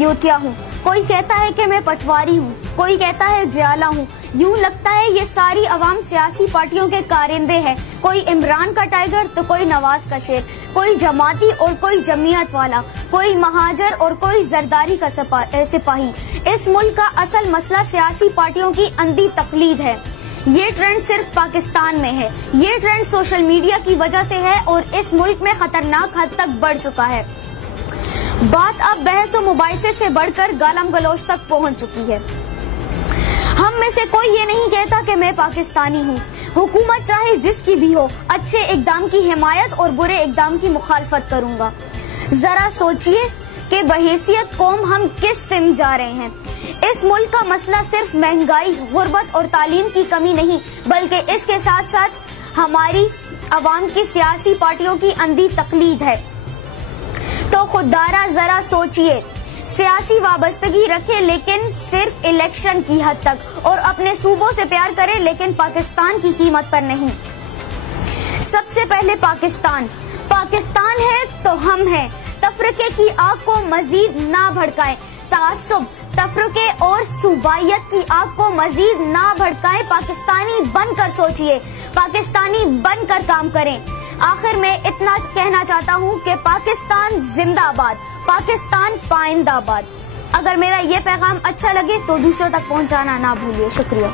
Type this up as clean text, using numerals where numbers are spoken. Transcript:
अयोध्या हूँ, कोई कहता है कि मैं पटवारी हूँ, कोई कहता है जयाला हूँ। यूं लगता है ये सारी अवाम सियासी पार्टियों के कारिंदे हैं, कोई इमरान का टाइगर तो कोई नवाज का शेर, कोई जमाती और कोई जमीयत वाला, कोई महाजर और कोई जरदारी का सिपाही। इस मुल्क का असल मसला सियासी पार्टियों की अंधी तकलीद है। ये ट्रेंड सिर्फ पाकिस्तान में है, ये ट्रेंड सोशल मीडिया की वजह से है और इस मुल्क में खतरनाक हद तक बढ़ चुका है। बात अब बहस और मुबाइसे से बढ़कर गालम गलौज तक पहुंच चुकी है। हम में से कोई ये नहीं कहता कि मैं पाकिस्तानी हूँ। हुकूमत चाहे जिसकी भी हो, अच्छे इकदाम की हिमायत और बुरे इकदाम की मुखालफत करूंगा। जरा सोचिए कि बहैसियत कौम हम किस सिम जा रहे हैं। इस मुल्क का मसला सिर्फ महंगाई, गुर्बत और तालीम की कमी नहीं, बल्कि इसके साथ साथ हमारी अवाम की सियासी पार्टियों की अंधी तकलीद है। तो खुदारा जरा सोचिए, सियासी वाबस्तगी रखे लेकिन सिर्फ इलेक्शन की हद तक, और अपने सूबों से प्यार करे लेकिन पाकिस्तान की कीमत पर नहीं। सबसे पहले पाकिस्तान है तो हम हैं। तफरके की आग को मजीद ना भड़काएं, तासुब, तफरके और सूबाइयत की आग को मजीद ना भड़काएं। पाकिस्तानी बनकर सोचिए, पाकिस्तानी बनकर काम करें। आखिर में इतना कहना चाहता हूँ कि पाकिस्तान जिंदाबाद, पाकिस्तान पाइंदाबाद। अगर मेरा ये पैगाम अच्छा लगे तो दूसरों तक पहुँचाना ना भूलिए। शुक्रिया।